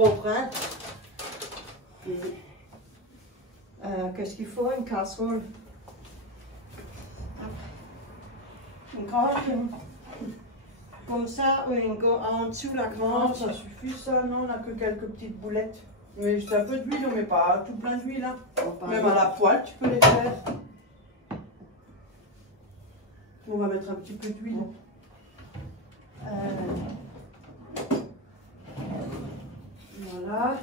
propre, hein. Qu'est-ce qu'il faut? Une casserole. Une grande. Comme ça, en dessous la grande. Non, ça suffit ça, non, on n'a que quelques petites boulettes. Mais juste un peu d'huile, on met pas tout plein d'huile. Hein. Même à la poêle, tu peux les faire. On va mettre un petit peu d'huile. Voilà.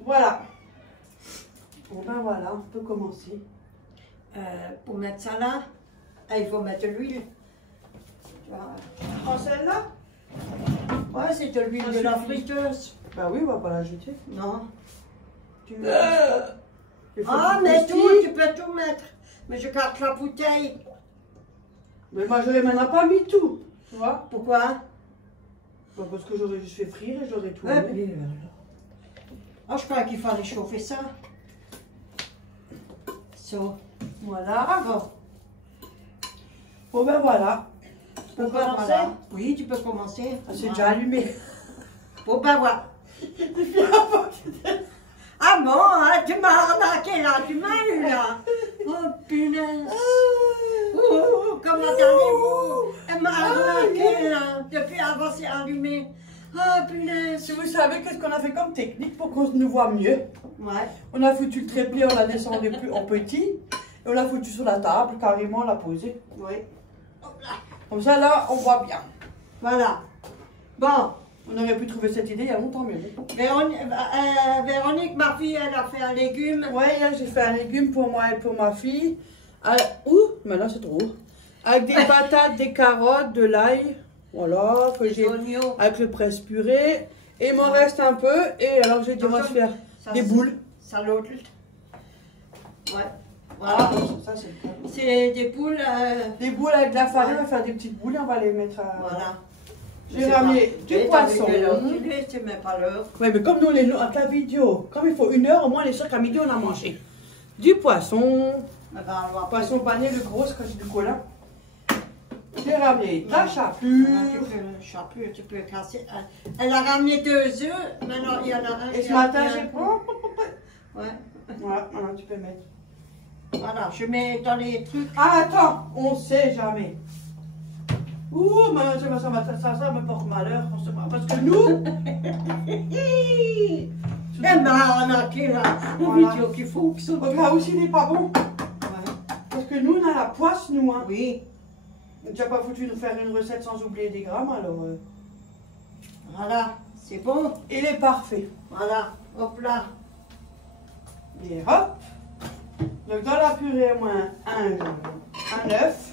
Voilà. Bon ben voilà, on peut commencer. Pour mettre ça là, il faut mettre de l'huile. Oh, celle-là? Ouais, c'est de l'huile de la friteuse. Bah oui, on va pas la jeter. Non. Ah, mais tout, tu peux tout mettre. Mais je garde la bouteille. Mais moi, je n'aurais même pas mis tout. Tu vois? Pourquoi? Bah, parce que j'aurais juste fait frire et j'aurais tout Ouais. mis. Oh, je crois qu'il fallait chauffer ça. So. Voilà. Bon. Bon ben voilà. Tu peux commencer? Voilà. Oui, tu peux commencer. Ah, c'est déjà allumé. Bon ben voilà. Ah bon, hein, tu m'as remarqué là, tu m'as eu là. Oh punaise. Oh, comment allez-vous? Elle m'a remarqué là, depuis avant c'est allumé. Oh punaise. Si vous savez qu'est-ce qu'on a fait comme technique pour qu'on nous voit mieux. Ouais. On a foutu le trépied, on l'a descendu plus en petit. Et on l'a foutu sur la table, carrément, on l'a posé. Oui. Comme ça, là, on voit bien. Voilà. Bon. On aurait pu trouver cette idée il y a longtemps mieux. Véronique, ma fille, elle a fait un légume. Ouais, hier, j'ai fait un légume pour moi et pour ma fille. Maintenant, c'est trop. Avec des patates, des carottes, de l'ail. Voilà, que j'ai avec le presse purée. Et il m'en reste un peu. Et alors, j'ai dit, on va se faire des boules. Ça l'autre. Ouais. Voilà. Ah, ça, c'est le cas. C'est des boules. Des boules avec de la farine, on va faire des petites boules et on va les mettre à. Voilà. J'ai ramené du poisson. Tu mets pas l'heure. Oui, mais comme nous, avec la vidéo, comme il faut 1 heure, au moins, les sûr qu'à midi, on a mangé. Du poisson. Poisson pané, le gros, quand j'ai du colin. J'ai ramené de la chapelure. Tu peux casser. Elle a ramené 2 œufs. Maintenant, il y en a un. Et ce matin, j'ai pris. Ouais. Voilà, maintenant, tu peux mettre. Voilà, je mets dans les trucs. Ah, attends, on sait jamais. Ouh, maintenant, ça me porte malheur. Parce que nous. Elle m'a arnaqué là. Une vidéo qu'il faut que ça. Au cas où s'il n'est pas bon. Parce que nous, on a la poisse, nous. Hein. Oui. Tu n'as pas foutu de faire une recette sans oublier des grammes, alors. Voilà, c'est bon. Il est parfait. Voilà, hop là. Et hop. Donc dans la purée, au moins un œuf.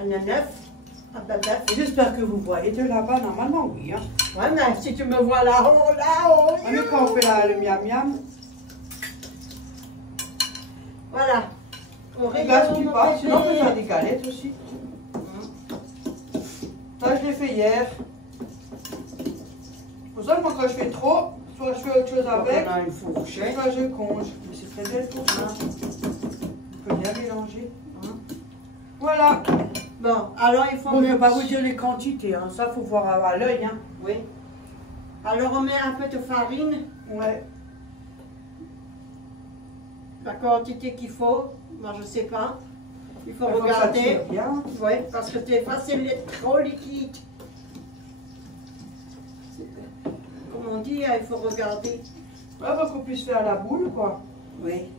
Un œuf. J'espère que vous voyez de là-bas, normalement, oui. Hein. Ouais, mais si tu me vois là-haut, là-haut. Mais quand on fait le miam miam. Voilà. On gaspille pas, sinon on peut faire des galettes aussi. Ça, je l'ai fait hier. C'est pour ça que moi, quand je fais trop, soit je fais autre chose avec, soit je conge. Mais c'est très belle pour ça. On peut bien mélanger. Voilà. Bon, alors il faut. Bon, je ne vais pas vous dire les quantités, hein. Ça, il faut voir à l'œil. Hein. Oui. Alors on met un peu de farine. Ouais. La quantité qu'il faut, moi je ne sais pas. Il faut Il regarder. Bien. Oui, parce que des fois c'est trop liquide. Comme on dit, il faut regarder. Ouais, pour qu'on puisse faire la boule, quoi. Oui.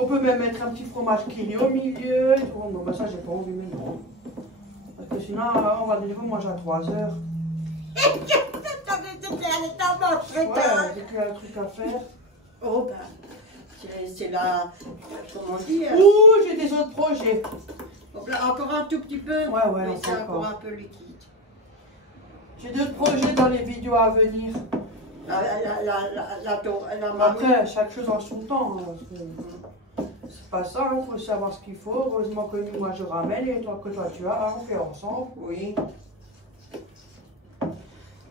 On peut même mettre un petit fromage qui au milieu. Oh, non, bah ça, j'ai pas envie, mais non. Parce que sinon, on va de nouveau manger à 3 heures. Ouais, j'ai un truc à faire. Oh, ben, c'est la. Comment dire? Ouh, j'ai des autres projets. Donc là, encore un tout petit peu. Ouais, mais c'est encore un peu liquide. J'ai d'autres projets dans les vidéos à venir. Après, chaque chose en son temps. Hein, c'est pas ça, il faut savoir ce qu'il faut. Heureusement que nous, moi je ramène et toi que toi tu as, hein, on fait ensemble. Oui.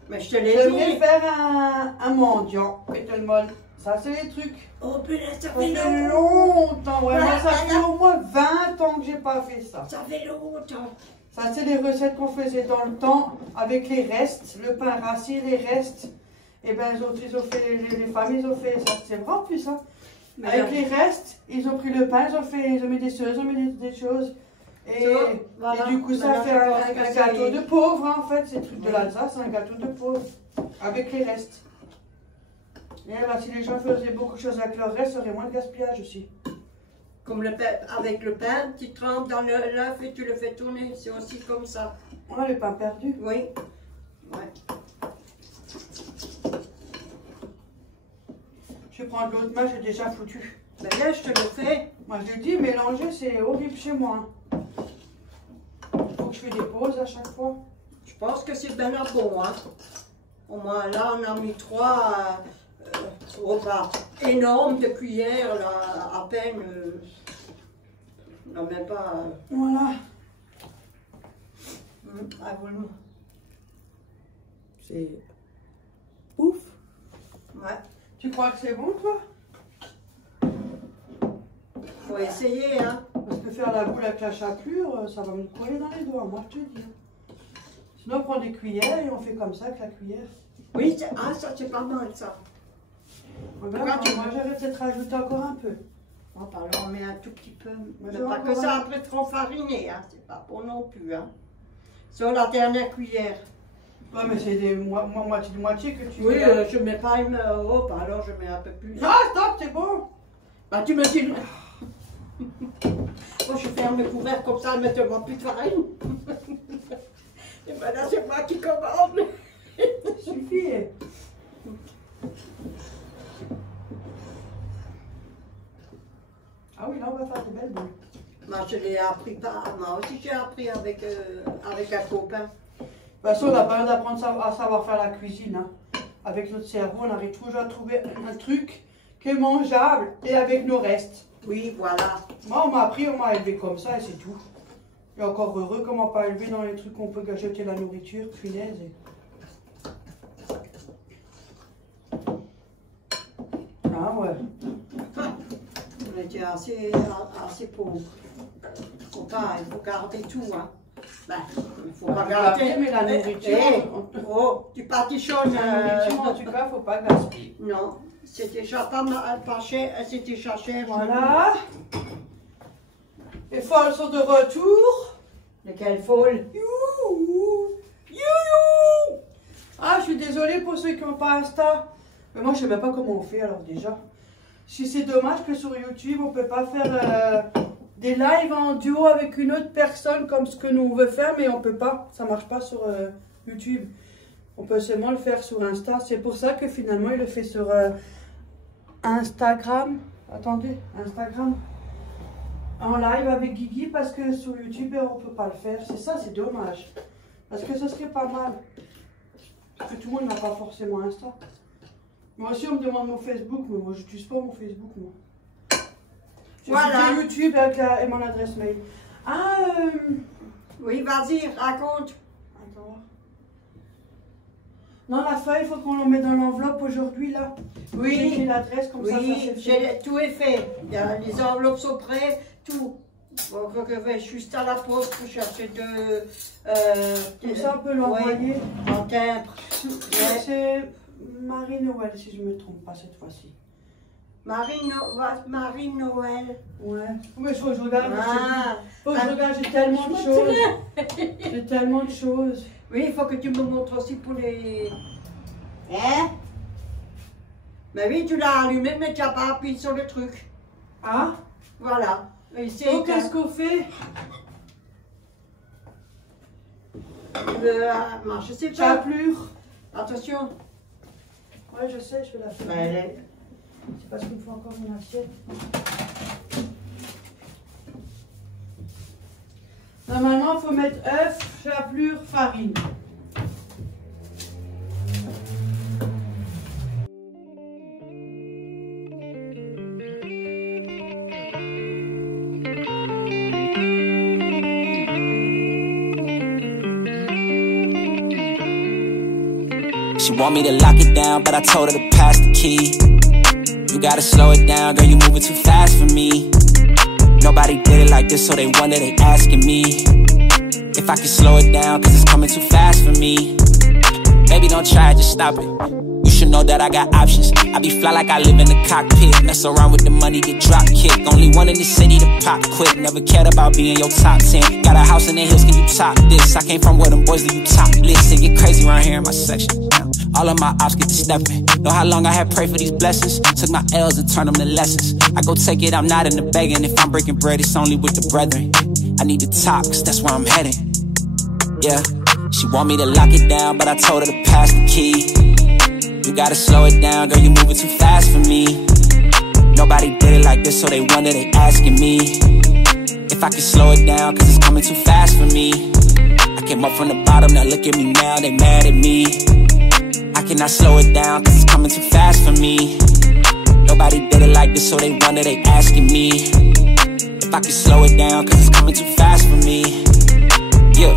Mais je te l'ai Je dit. vais faire un mendiant. Et tout le monde. Ça, c'est les trucs. Oh putain, ça Ça fait fait longtemps. longtemps. Ouais, moi, ça fait au moins 20 ans que j'ai pas fait ça. Ça fait longtemps. Ça, c'est les recettes qu'on faisait dans le temps avec les restes, le pain rassis, les restes. Et bien, les autres, ils ont fait, les femmes, ils ont fait ça. C'est vrai en plus, hein. Mais avec les restes, ils ont pris le pain, ils ont mis des choses, ils ont mis des choses. Et, voilà. Et du coup, ça fait un gâteau de pauvre, hein, en fait. C'est le truc de l'Alsace, c'est un gâteau de pauvre. Avec les restes. Et là, si les gens faisaient beaucoup de choses avec leurs restes, il y aurait moins de gaspillage aussi. Comme le pain, avec le pain, tu trempes dans l'œuf et tu le fais tourner. C'est aussi comme ça. Ouais, le pain perdu. Oui. Ouais. Je vais prendre l'autre main, j'ai déjà foutu. Ben là, je te le fais. Moi, je dis, mélanger, c'est horrible chez moi. Il faut que je fais des pauses à chaque fois. Je pense que c'est bien bon, hein. Au moins, là, on a mis 3 repas énormes de cuillères, là, à peine. Non, même pas. Voilà. C'est ouf. Ouais. Tu crois que c'est bon, toi? Faut essayer, hein. Parce que faire la boule avec la chapelure, ça va me coller dans les doigts, moi je te dis. Sinon, on prend des cuillères et on fait comme ça avec la cuillère. Oui, ah, ça c'est pas mal, ça. Regarde, moi j'aurais peut-être rajouté encore un peu. Oh, alors on met un tout petit peu. Mais pas que ça après trop fariné, hein. C'est pas bon non plus, hein. Sur la dernière cuillère. Ouais, mais c'est des moitié de moitié que tu mets. Oui, je mets pas une hop, alors je mets un peu plus. Ah, stop, c'est bon. Bah, tu me dis. Moi, je ferme le couvercle comme ça, mais tu ne vois plus de farine. Et ben là, c'est moi qui commande. Suffit. Ah oui, là, on va faire des belles boules. Moi, je l'ai appris pas. Moi aussi, j'ai appris avec un copain. De toute façon, on n'a pas besoin d'apprendre à savoir faire la cuisine. Hein. Avec notre cerveau, on arrive toujours à trouver un truc qui est mangeable et avec nos restes. Oui, voilà. Moi, on m'a appris, on m'a élevé comme ça et c'est tout. Et encore heureux qu'on m'a pas élevé dans les trucs qu'on peut jeter la nourriture, punaise. Ah ouais. On était assez pauvres. Il faut garder tout, hein. Ben, il faut pas garder. Mais la nourriture. Oh, tu partitionnes. La nourriture, en tout cas, il ne faut pas gaspiller. Non. C'est déjà pas cher, c'est déjà cher. Voilà. Les folles sont de retour. Lesquelles folles? Youhou! Youhou! Ah, je suis désolée pour ceux qui n'ont pas Insta. Mais moi, je ne sais même pas comment on fait alors déjà. Si c'est dommage que sur YouTube, on ne peut pas faire des lives en duo avec une autre personne comme ce que nous on veut faire, mais on ne peut pas. Ça ne marche pas sur YouTube. On peut seulement le faire sur Insta. C'est pour ça que finalement, il le fait sur Instagram. Attendez, Instagram. En live avec Guigui parce que sur YouTube, on ne peut pas le faire. C'est ça, c'est dommage. Parce que ce serait pas mal. Parce que tout le monde n'a pas forcément Insta. Moi aussi, on me demande mon Facebook, mais moi, je n'utilise pas mon Facebook, moi. Voilà. J'ai YouTube avec et mon adresse mail. Ah, oui, vas-y, raconte. Attends. Non, la feuille, il faut qu'on le mette dans l'enveloppe aujourd'hui, là. Oui. J'ai l'adresse, comme ça, tout est fait. Il y a, les enveloppes sont prêtes, tout. Bon, je vais juste à la poste pour chercher comme ça, on peut l'envoyer. En timbre. C'est Marie-Noël, si je ne me trompe pas cette fois-ci. Marie-Noël. Ouais. Mais je regarde. Ah. Je regarde, j'ai tellement de choses. J'ai tellement de choses. Oui, il faut que tu me montres aussi pour les... Hein? Mais oui, tu l'as allumé, mais tu n'as pas appuyé sur le truc. Ah? Voilà. Donc, qu'est-ce qu'on fait? Je sais pas. Chapelure. Attention. Ouais, je sais, je vais la faire. Ouais, c'est parce qu'il me faut encore une assiette. Normalement, il faut mettre œuf, chapelure, farine. She want me to lock it down, but I told her to pass the key. You gotta slow it down, girl, you moving too fast for me. Nobody did it like this, so they wonder, they asking me if If I can slow it down, cause it's coming too fast for me. Baby, don't try it, just stop it. You should know that I got options. I be fly like I live in the cockpit. Mess around with the money, get drop kicked. Only one in the city to pop quick. Never cared about being your top 10. Got a house in the hills, can you top this? I came from where them boys that you topless. It get crazy around here in my section. All of my ops get to stepping. Know how long I had prayed for these blessings. Took my L's and turned them to lessons. I go take it, I'm not in the begging. If I'm breaking bread, it's only with the brethren. I need to talk, cause that's where I'm heading. Yeah, she want me to lock it down, but I told her to pass the key. You gotta slow it down, girl, you moving too fast for me. Nobody did it like this, so they wonder, they asking me if I can slow it down, cause it's coming too fast for me. I came up from the bottom, now look at me now, they mad at me. I cannot slow it down, cause it's coming too fast for me. Nobody did it like this, so they wonder, they asking me if I can slow it down, cause it's coming too fast for me. Yeah,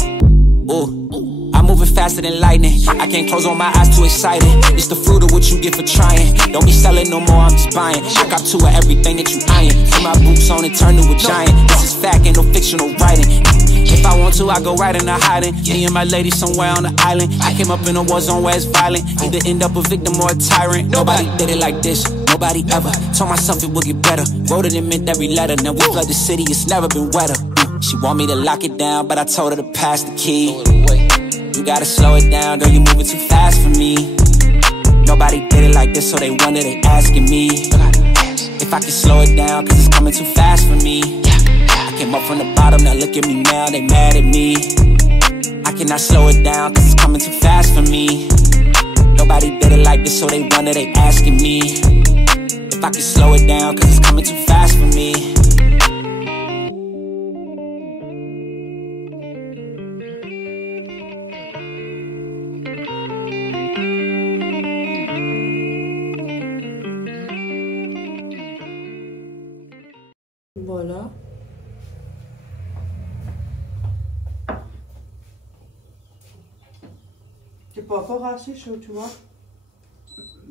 ooh, I'm moving faster than lightning. I can't close on my eyes, too excited. It's the fruit of what you get for trying. Don't be selling no more, I'm just buying. I got to everything that you eyeing. Put my boots on and turn to a giant. This is fact, ain't no fictional writing. If I want to, I go right into hiding. Me and my lady somewhere on the island. I came up in a war zone where it's violent. Either end up a victim or a tyrant. Nobody did it like this, nobody ever. Told myself it would get better. Wrote it and meant every letter. Now we flood the city, it's never been wetter. She want me to lock it down, but I told her to pass the key. You gotta slow it down, girl, you moving too fast for me. Nobody did it like this, so they wonder, they asking me if I can slow it down, cause it's coming too fast for me. I came up from the bottom, now look at me now, they mad at me. I cannot slow it down, cause it's coming too fast for me. Nobody did it like this, so they wonder, they asking me if I can slow it down, cause it's coming too fast for me. Voilà. C'est pas encore assez chaud, tu vois.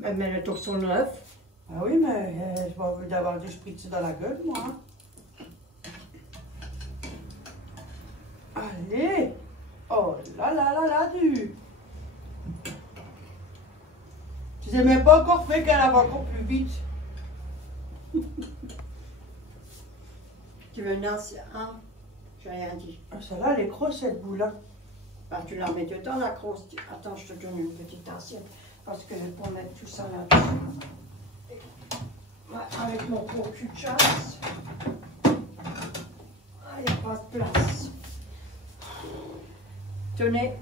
Mais le torsion neuf. Ah oui, mais j'ai pas envie d'avoir du spritz dans la gueule, moi. Allez. Oh là là là là, du. Tu sais même pas encore fait qu'elle va encore plus vite. Tu veux une ancienne? Hein? J'ai rien dit. Ah, celle-là, elle est grosse, cette boule-là. Bah, tu la mets dedans, la grosse. Attends, je te donne une petite assiette. Parce que je vais pas mettre tout ça là-dessus. Ouais, avec mon gros cul de chasse. Ah, il n'y a pas de place. Tenez.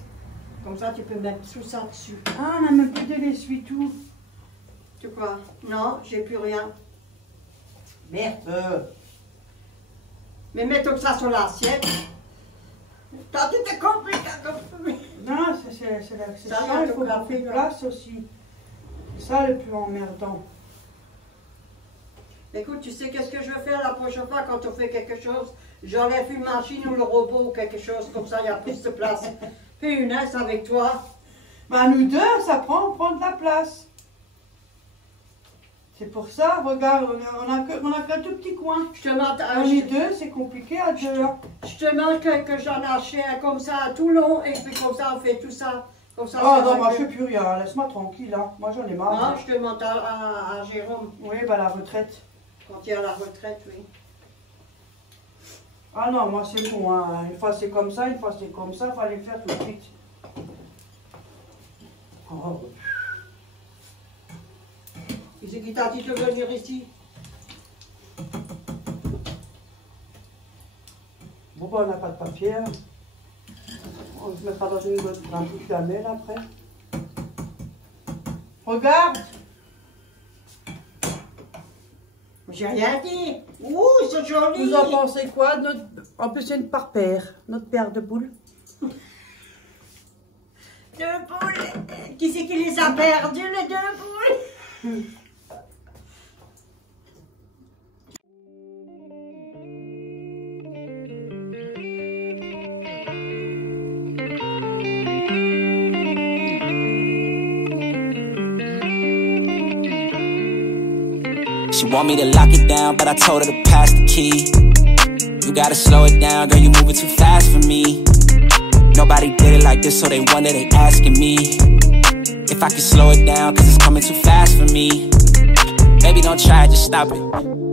Comme ça, tu peux mettre tout ça dessus. Ah, on a même plus de l'essuie-tout. Tu quoi? Non, j'ai plus rien. Merde. Mais mets tout ça sur l'assiette. T'as tout est compliqué. Non, c'est ça, il faut beaucoup de place aussi. C'est ça le plus emmerdant. Écoute, tu sais qu'est-ce que je vais faire la prochaine fois quand on fait quelque chose? J'enlève une machine ou le robot ou quelque chose, comme ça il y a plus de place. Fais une aisse avec toi. Bah nous deux, ça prend de la place. C'est pour ça, regarde, on a qu'un tout petit coin. Je te demande, on est deux, c'est compliqué à deux. Je te demande que j'en achète comme ça tout long et puis comme ça on fait tout ça. Comme ça, oh non, moi je fais plus rien, laisse-moi tranquille, hein. Moi j'en ai marre. Non, je te demande à Jérôme. Oui, bah la retraite. Quand il est à la retraite, oui. Ah non, moi c'est bon, hein. Une fois c'est comme ça, une fois c'est comme ça, il fallait le faire tout de suite. Oh. Qui c'est qui t'a dit de venir ici? Bon, bah, on n'a pas de papier. Hein. On se mettra dans une boîte pour un coup de gamelle après. Regarde! J'ai rien dit. Ouh, c'est joli. Vous en pensez quoi? En plus, c'est une par paire. Notre paire de boules. Deux boules. Qui c'est qui les a perdues, les deux boules? She want me to lock it down, but I told her to pass the key. You gotta slow it down, girl, you moving too fast for me. Nobody did it like this, so they wonder, they asking me if I can slow it down, cause it's coming too fast for me. Baby, don't try it, just stop it.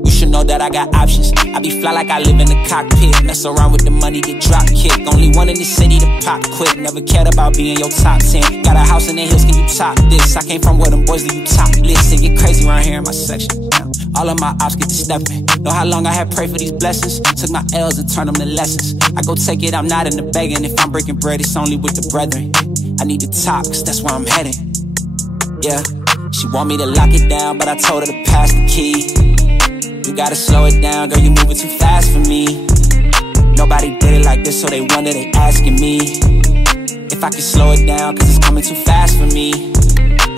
You should know that I got options. I be fly like I live in the cockpit. Mess around with the money, get drop kick. Only one in the city to pop quick. Never cared about being your top 10. Got a house in the hills, can you top this? I came from where them boys leave you topless. They get crazy around here in my section. All of my ops get to stepping. Know how long I had prayed for these blessings. Took my L's and turned them to lessons. I go take it, I'm not in the begging. If I'm breaking bread, it's only with the brethren. I need to top, cause that's where I'm heading. Yeah, she want me to lock it down, but I told her to pass the key. You gotta slow it down, girl, you moving too fast for me. Nobody did it like this, so they wonder, they asking me if I can slow it down, cause it's coming too fast for me.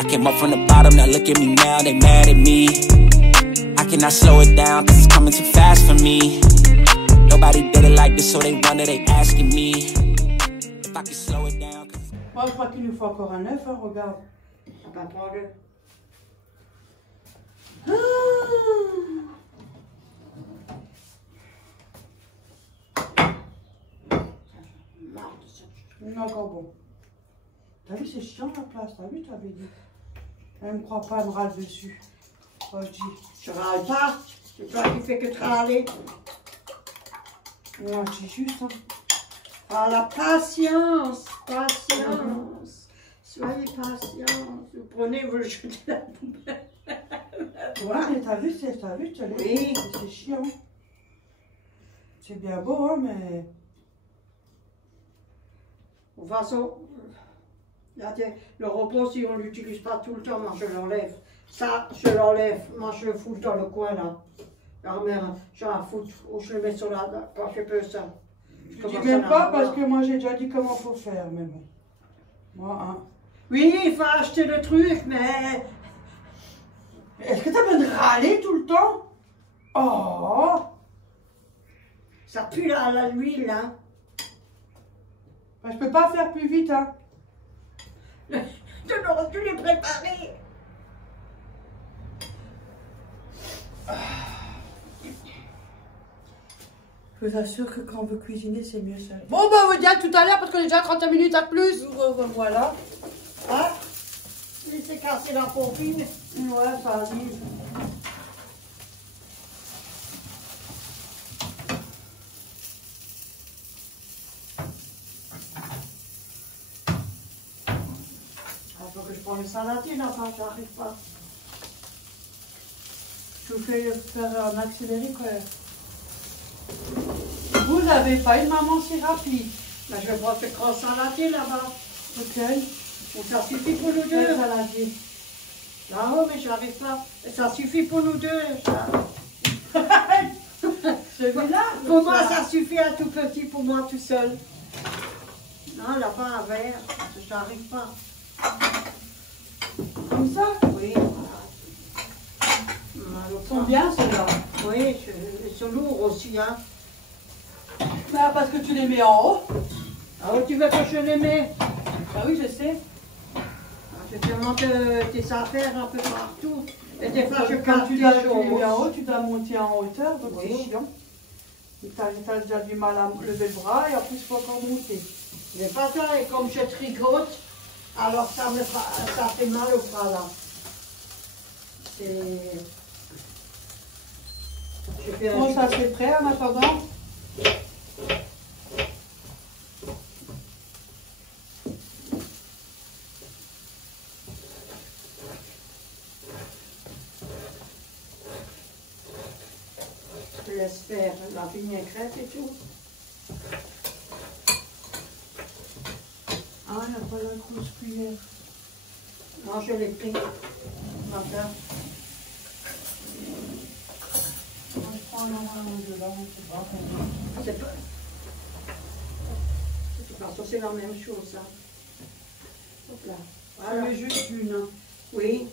I came up from the bottom, now look at me now, they mad at me. I cannot slow it down, cause it's coming too fast for me. Nobody did it like this, so they wonder, they asking me if I can slow it down. Moi, je crois qu'il nous faut encore un œuf, hein, regarde. On va prendre le... Encore bon. T'as vu, c'est chiant la place, t'as vu, t'avais dit. Elle me croit pas, elle me râle dessus. Oh, je dis. Je râle pas, c'est toi qui fais que râler. Non, je dis juste, hein. Ah, la patience, patience. Soyez patient. Vous prenez, vous le jetez à la poubelle. Ouais, mais t'as vu, je te l'ai Oui. dit, c'est chiant. C'est bien beau, hein, mais... De toute façon, le robot, si on ne l'utilise pas tout le temps, moi je l'enlève. Ça, je l'enlève. Moi je le fous dans le coin là. La mère, je la fous, ou je le mets sur la... Quand je peux ça. Je dis même pas parce que moi j'ai déjà dit comment faut faire, mais bon. Moi, hein. Oui, il faut acheter le truc, mais... Est-ce que t'as besoin de râler tout le temps? Oh! Ça pue à l'huile, hein. Ben, je peux pas faire plus vite, hein. Tu l'aurais dû les préparer. Je vous assure que quand on veut cuisiner, c'est mieux seul. Bon, bah, on vous dit à tout à l'heure parce qu'on est déjà à 35 minutes à plus. Voilà. Hein? Laissez casser la pompine. Ouais, ça arrive. Il faut que je prenne le saladier là-bas, j'arrive pas. Je vous fais faire un accéléré, quoi. Vous n'avez pas une maman si rapide. Ben, je vais prendre ce grand saladier là-bas. Ok. Et ça suffit pour nous deux. Quel saladier? Là-haut, mais j'arrive pas. Et ça suffit pour nous deux. Celui-là? Pour moi, ça suffit un tout petit, pour moi tout seul. Non, là-bas, un verre. J'arrive pas. Comme ça? Oui. Ils sont bien, ceux-là. Oui, ils sont lourds aussi, hein. Ah, parce que tu les mets en haut. Ah oui, tu veux que je les mets? Ah oui, je sais. Je te monte tes affaires un peu partout. Et des fois, je Quand casse tu des les choses. mets en haut, tu dois monter en hauteur, donc Oui. c'est chiant. Et t'as déjà du mal à lever le bras et en plus, il faut encore monter. Mais pas ça, et comme je tricote, alors ça fait mal au bras là. Bon, ça c'est prêt en attendant. Je laisse faire la vinaigrette et tout. Ah, il n'y a pas la grosse cuillère. Non, je l'ai pris. Matin. Je prends la main de là, on ne sait pas. C'est pas... De toute façon, c'est la même chose, ça. Hop là. Voilà. Voilà. Juste une. Hein. Oui.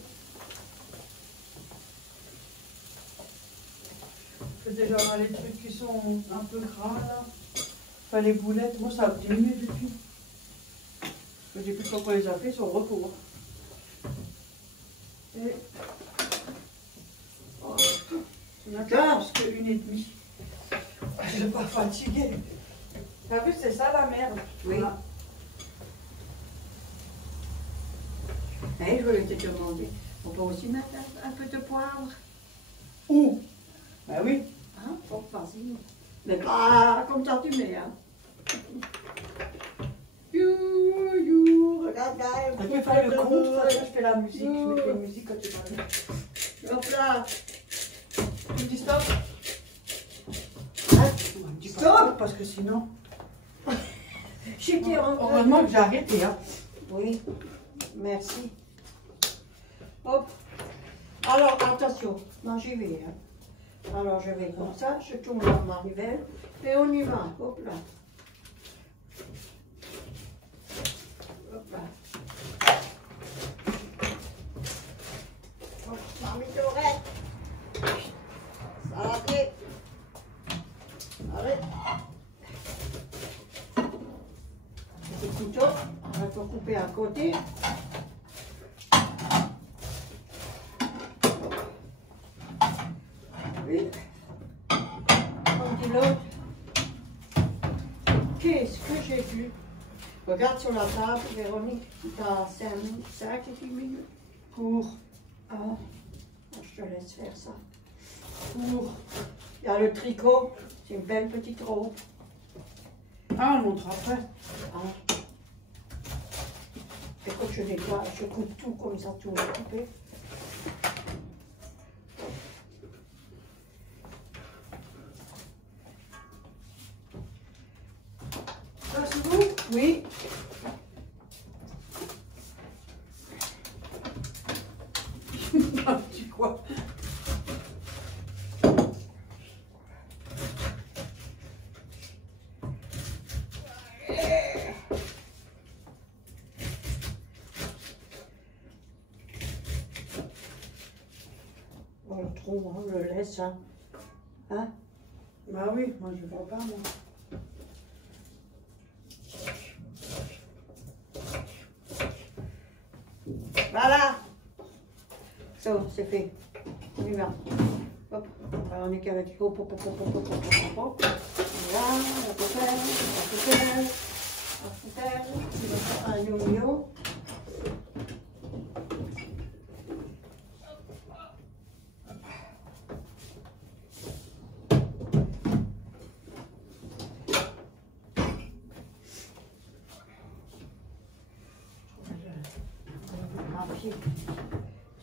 Je fais déjà les trucs qui sont un peu gras là. Enfin, les boulettes, moi ça a diminué depuis. Depuis qu'on les a fait, ils sont au repos. Et... Oh, c'est d'accord, parce que 1,5. Je ne suis pas fatiguée. T'as vu, c'est ça la merde. Oui. Voilà. Eh, je voulais te demander, on peut aussi mettre un peu de poivre? Où? Ben oui. Hein? Oh, vas-y. Mais pas comme ça tu mets, hein. Regarde, regarde. Tu fais le compte, je fais la musique. Je mets la musique quand tu parles. Hop là. Tu dis stop? Hein? Dis pas Stop. parce que sinon... J'étais en train. Heureusement que j'ai arrêté, hein. Oui, merci. Hop. Alors, attention, non, j'y vais. Hein. Alors, je vais comme ça, je tourne la manivelle et on y va. Hop là. Hop là. Hop, mamie Dorette. Ça va bien. Arrête. Petit couteau, on va tout couper à côté. Oui. On dit l'autre. Qu'est-ce que j'ai vu? Regarde sur la table, Véronique, tu as 5 et 10 minutes pour... Ah, je te laisse faire ça. Pour... Il y a le tricot, c'est une belle petite robe. Ah, on le montre après. Ah. Écoute, je nettoie, je coupe tout comme ça, tout est coupé. Ça, c'est vous? Oui. Tu quoi? On le trouve, on le laisse, hein. Hein? Bah oui, moi je vois pas, moi. Voilà. Ça, c'est fait. On y va. Hop. Alors, on est qu'avec hop, hop, hop, hop, hop, hop, hop, hop, hop. Voilà, la poubelle, la poubelle, la poubelle. Tu vas faire un yo-yo.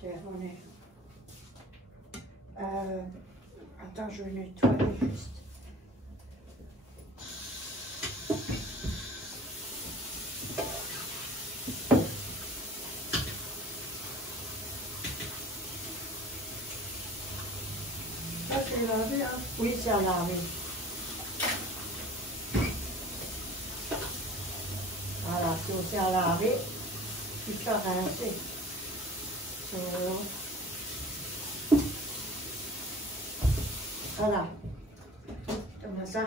Tiens, on est... attends, je vais nettoyer juste. Ça, c'est lavé, hein? Oui, c'est à laver. Voilà, c'est aussi à laver. Tu fais rincer. Voilà. Comme ça.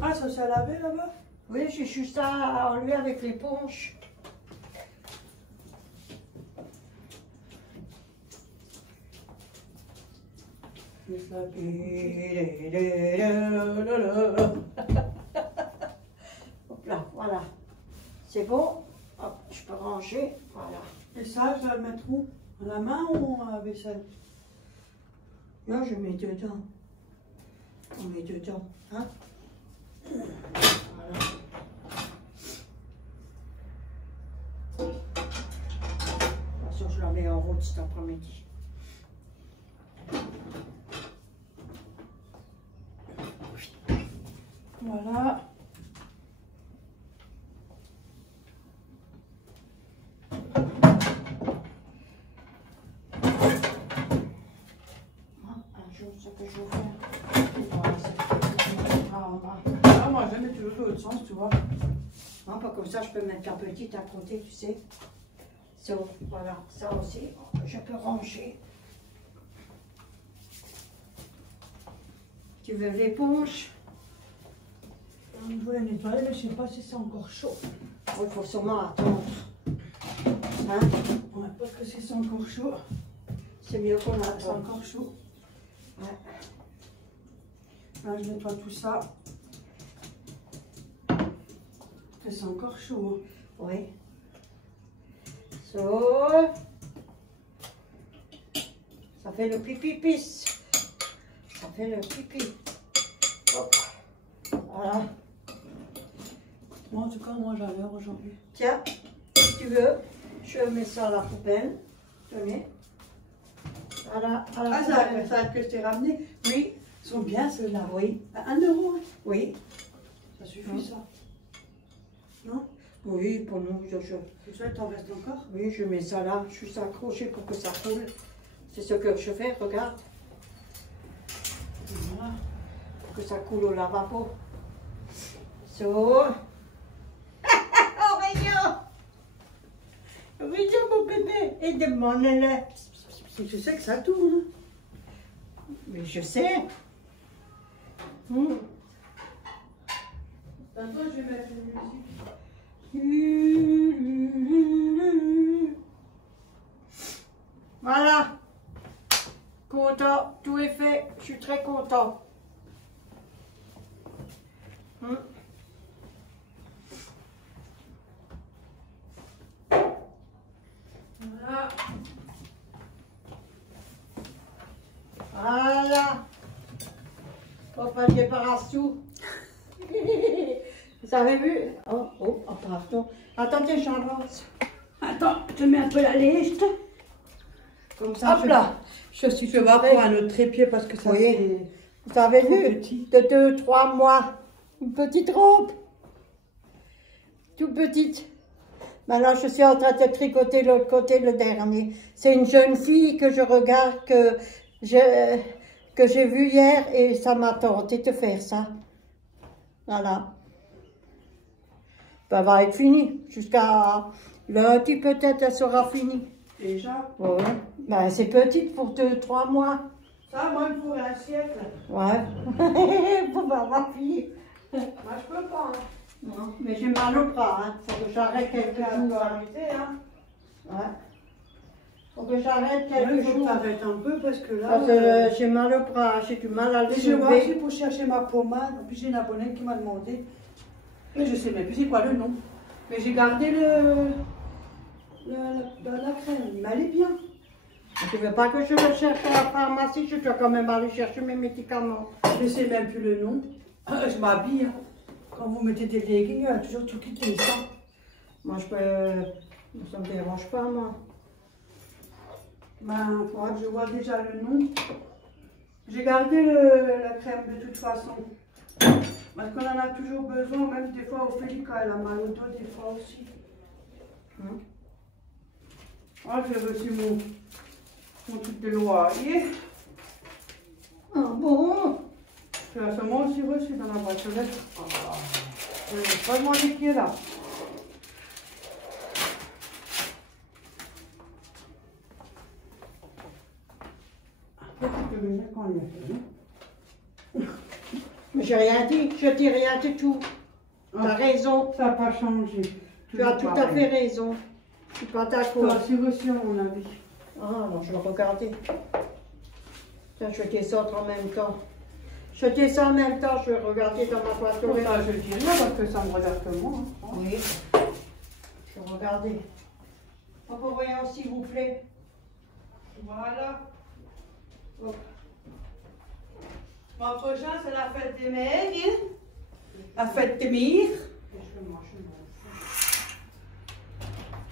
Ah, ça s'est lavé là-bas? Oui, j'ai juste à enlever avec l'éponge. Hop là, voilà. C'est bon. Hop, je peux ranger. Voilà. Et ça, je dois le mettre où? À la main ou à la vaisselle? Là, je mets dedans. On met dedans. Hein? Voilà. De toute façon, je la mets en route cet après-midi. Voilà. Ce que je veux faire. Ah, moi, je vais mettre toujours l'autre sens, tu vois. Non, pas comme ça, je peux mettre la petite à côté, tu sais. So, voilà, ça aussi, je peux ranger. Tu veux l'éponge? Je voulais nettoyer, mais je ne sais pas si c'est encore chaud. Il faut sûrement attendre. Hein? Ouais, parce que si c'est encore chaud, C'est mieux qu'on c'est attend. encore chaud. Ouais. Là, je nettoie tout ça. Et c'est encore chaud. Oui. So. Ça fait le pipi-pisse. Ça fait le pipi. Hop. Voilà. Moi, en tout cas, moi, j'ai l'heure aujourd'hui. Tiens, si tu veux, je mets ça à la poubelle. Tenez. Voilà, à la poubelle. Ça que je t'ai ramené. Oui. Ils sont bien ceux-là. Oui. À 1 euro. Oui. Ça suffit, ça. Non? Oui, pour nous, Tu sais, t'en restes encore? oui, je mets ça là, je suis accrochée pour que ça coule. C'est ce que je fais, regarde. Voilà. Pour que ça coule au lavabo. So. Aurélien! Aurélien, mon bébé, et demande-le. Tu sais que ça tourne. Mais je sais. Tantôt, je vais mettre une musique. Voilà. Content, tout est fait. Je suis très content. Voilà. Voilà. Papa débarrasse tout. Vous avez vu? Oh, pardon. Attendez, j'avance. Attends, je te mets un peu la liste. Comme ça, Hop là. Je vais voir pour un autre trépied parce que ça oui. Vous avez vu? petit. De 2-3 mois. Une petite robe. Toute petite. Maintenant, je suis en train de tricoter l'autre côté, le dernier. C'est une jeune fille que je regarde, que j'ai vue hier et ça m'a tenté de faire ça. Voilà. Ça va être fini. Jusqu'à lundi, peut-être, elle sera finie. Déjà? Oui. Ben, c'est petite pour 2-3 mois. Ça, moi, il me faudrait un siècle. Ouais. Pour ma fille. Moi, je peux pas. Hein. Non, mais j'ai mal au bras, hein. Faut que j'arrête quelques jours. Hein. Ouais. Faut que j'arrête quelques Il faut que jours. t'arrêtes un peu parce que là. Parce que j'ai mal au bras, j'ai du mal à le Et je vois aussi lever. pour chercher ma pommade. En plus, j'ai une abonnée qui m'a demandé. Mais je sais même plus c'est quoi le nom. Mais j'ai gardé la crème. Mais elle est bien. Tu veux pas que je le cherche à la pharmacie? Je dois quand même aller chercher mes médicaments. Je sais même plus le nom. Je m'habille. Hein. Quand vous mettez des leggings, il y a toujours tout qui descend. Moi, ça me dérange pas, moi. Ben, faudra que je vois déjà le nom. J'ai gardé la crème de toute façon. Parce qu'on en a toujours besoin, même des fois Ophélie quand elle a mal au dos, des fois aussi. Oh, j'ai reçu mon truc de loyer. Ah bon? Tu l'as sûrement aussi reçu dans la boîte aux lettres. Je ne vais pas demander qui est là. Après, tu peux me dire quand il a fait. Mais j'ai rien dit, je dis rien du tout. Tu as raison. Ça n'a pas changé. Tu as tout à fait raison. Je suis pas Tu d'accord. as aussi reçu à mon avis. Ah, alors je vais regarder. Tiens, je vais descendre en même temps. Je descends en même temps, je vais regarder dans ma boîte aux Pour lettres. ça, je dis rien parce que ça me regarde que moi. Hein. Oui. Je vais regarder. Un peu voyant, s'il vous plaît. Voilà. Hop. Mon prochain, c'est la fête des mères. La fête des mères.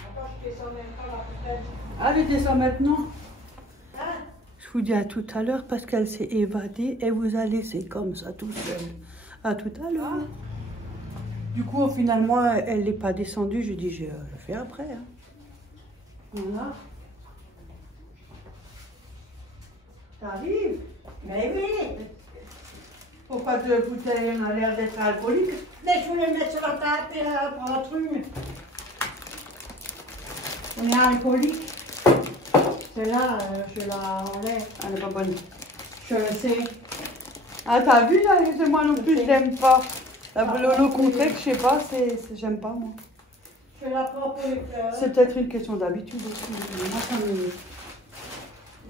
Attends, je descends en même temps la peut-être. Allez, descends maintenant. Hein? Je vous dis à tout à l'heure parce qu'elle s'est évadée et vous a laissé comme ça tout seul. À tout à l'heure. Du coup, finalement, elle n'est pas descendue. Je dis, je le fais après. Hein. Voilà. T'arrives? Mais oui. Faut pas de bouteille, on a l'air d'être alcoolique. Mais je voulais mettre sur la table et prendre une. On est alcoolique. Celle-là, je la enlève. Elle n'est pas bonne. Je le sais. Ah, t'as vu, là, c'est moi non plus, je l'aime pas. Le contraire, je sais pas, j'aime pas, moi. Je la prends pour les fleurs. C'est peut-être une question d'habitude aussi. Moi, ça me... Tu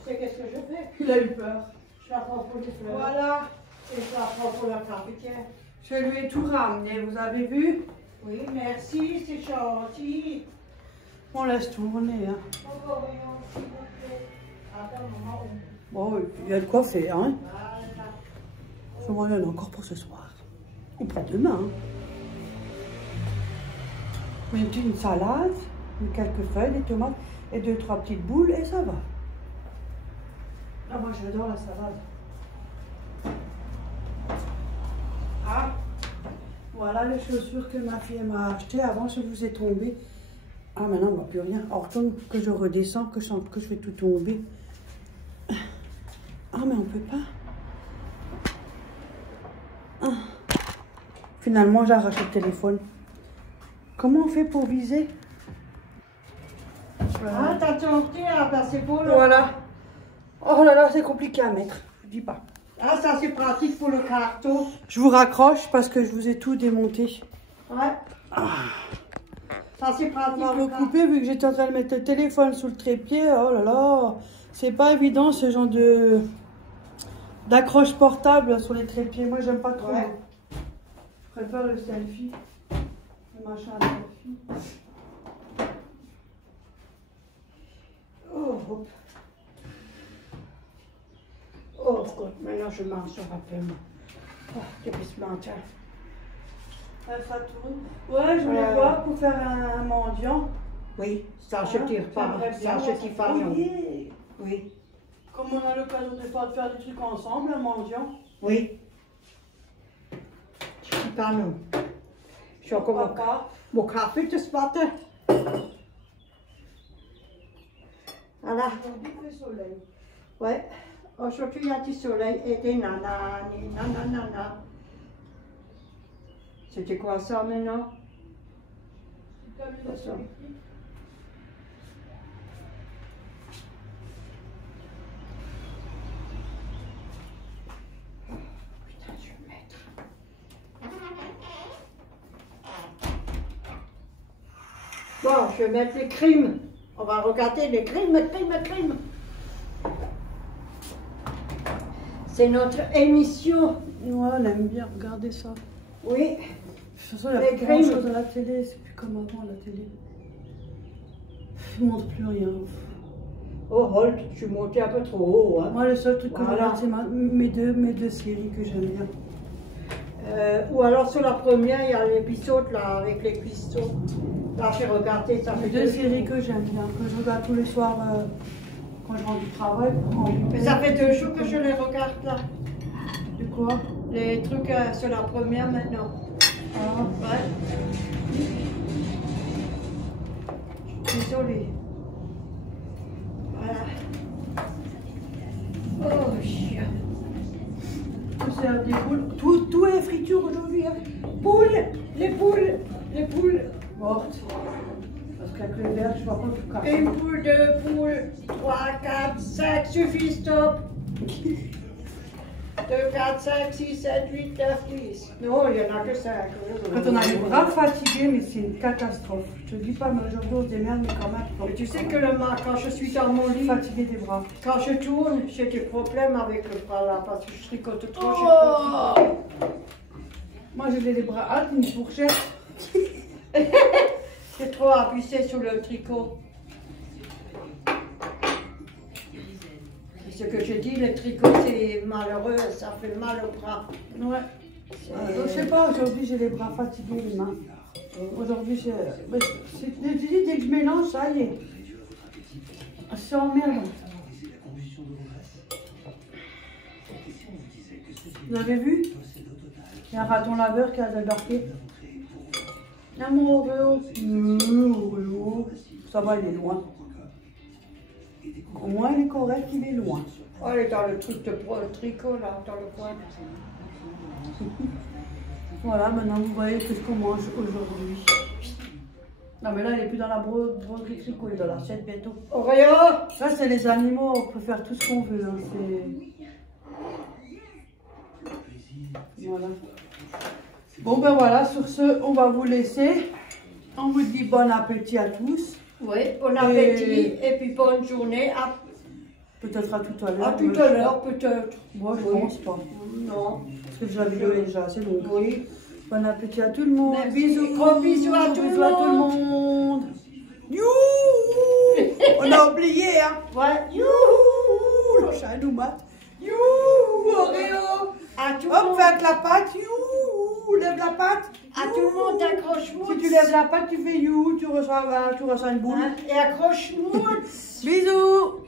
sais qu'est-ce que je fais? Il a eu peur. Je la prends pour les fleurs. Voilà. Et je la prends pour la cafetière. Je lui ai tout ramené, vous avez vu? Oui, merci, c'est gentil. On laisse tourner. Hein. Bon, il y a de quoi faire. Hein. Sûrement, il y en a encore pour ce soir. Ou pas demain. Hein. Une salade, quelques feuilles, des tomates et 2-3 petites boules et ça va. Ah, moi j'adore la salade. Ah, voilà les chaussures que ma fille m'a achetées. Avant, je vous ai tombé. Ah, maintenant, on ne voit plus rien. Alors, que je redescends, que je fais tout tomber. Ah, mais on peut pas. Ah. Finalement, j'ai arraché le téléphone. Comment on fait pour viser? Voilà. Ah, t'as tenté à passer pour le... Voilà. Oh là là, c'est compliqué à mettre. Je dis pas. Ah, ça c'est pratique pour le carton. Je vous raccroche parce que je vous ai tout démonté. Ouais. Ah. Ça c'est pratique. On va recouper vu que j'étais en train de mettre le téléphone sous le trépied. Oh là là. C'est pas évident ce genre de d'accroche portable sur les trépieds. Moi, j'aime pas trop. Ouais. Je préfère le selfie. Le machin à selfie. Oh, hop. Oh, God, maintenant je m'en sors rapidement. Oh, depuis ce matin. Ça tourne. Ouais, je voulais voir pour faire un mendiant. Oui, ça je tire pas. Ça je tire pas. Oui. Oui. Comme on a l'occasion de faire des trucs ensemble, un mendiant. Oui. Je ne dis pas non. Je suis encore mon café de ce matin. Voilà. Aujourd'hui, il fait soleil. Ouais. Aujourd'hui, il y a du soleil et des nanas, nanana. C'était quoi ça maintenant? Bon, je vais mettre les crimes. On va regarder les crimes. C'est notre émission. Ouais, on aime bien regarder ça. Oui. De toute façon, il n'y a plus grand chose à la télé. C'est plus comme avant la télé. Ils ne montrent plus rien. Oh, Holt, je suis montée un peu trop haut. Hein. Moi, le seul truc que je regarde, c'est mes deux séries que j'aime bien. Ou alors sur la première, il y a l'épisode là avec les cuissons. Là, j'ai regardé ça. Les deux séries que j'aime bien, que je regarde tous les soirs quand je rentre du travail. Mais ça fait 2 jours que je les regarde là. De quoi? Les trucs sur la première maintenant. Ah, ouais. Désolée. Voilà. Oh, chien. C'est un des poules. Tout est friture aujourd'hui. Hein. Les poules. Mortes. Parce qu'avec le verre, je vois pas tout casser. Une poule, 2 poules, 3, 4, 5, suffit, stop. 2, 4, 5, 6, 7, 8, 9, 10. Non, il n'y en a que 5. Quand on a les bras fatigués, mais c'est une catastrophe. Je te dis pas, mais aujourd'hui on se démerde, mais quand même. Mais tu sais que le matin, quand je suis dans mon lit, fatigué des bras. Quand je tourne, j'ai des problèmes avec le bras là, parce que je tricote trop, j'ai trop. Moi j'ai les bras hâte, une fourchette. C'est trop appuyé sur le tricot. Ce que je dis, le tricot, c'est malheureux, ça fait mal au bras. Ouais. Je sais pas, aujourd'hui j'ai les bras fatigués, les mains. Aujourd'hui, dès que je mélange, ça y est. C'est emmerdant. Vous avez vu? Il y a un raton laveur qui a débarqué. Ah, mon Oreo. Ça va, il est loin. Au moins, il est correct, il est loin. Oh, il est dans le truc de tricot, là, dans le coin. Voilà, maintenant, vous voyez ce que mange aujourd'hui. Non, mais là, il n'est plus dans la broderie tricot, il est dans l'assiette bientôt. Oreo! Ça, c'est les animaux, on peut faire tout ce qu'on veut. Hein. Voilà. Bon, ben voilà, sur ce, on va vous laisser. On vous dit bon appétit à tous. Oui, bon appétit et puis bonne journée. Peut-être à tout à l'heure. À tout à l'heure, peut-être. Moi, je pense pas. Non. Parce que la vidéo est déjà assez longue. Oui. Bon appétit à tout le monde. Bisous, gros bisous à tout le monde. Bisous à tout le monde. Youhou! t'as oublié, hein. Ouais. Youhou, le chat nous mate. Youhou, Oreo. À tout le Hop, monde. fais avec la patte. Youhou, lève la patte. À tout le monde, accroche-moi. Si tu lèves la patte, tu fais you, tu ressens une boule. Et accroche-moi. Bisous.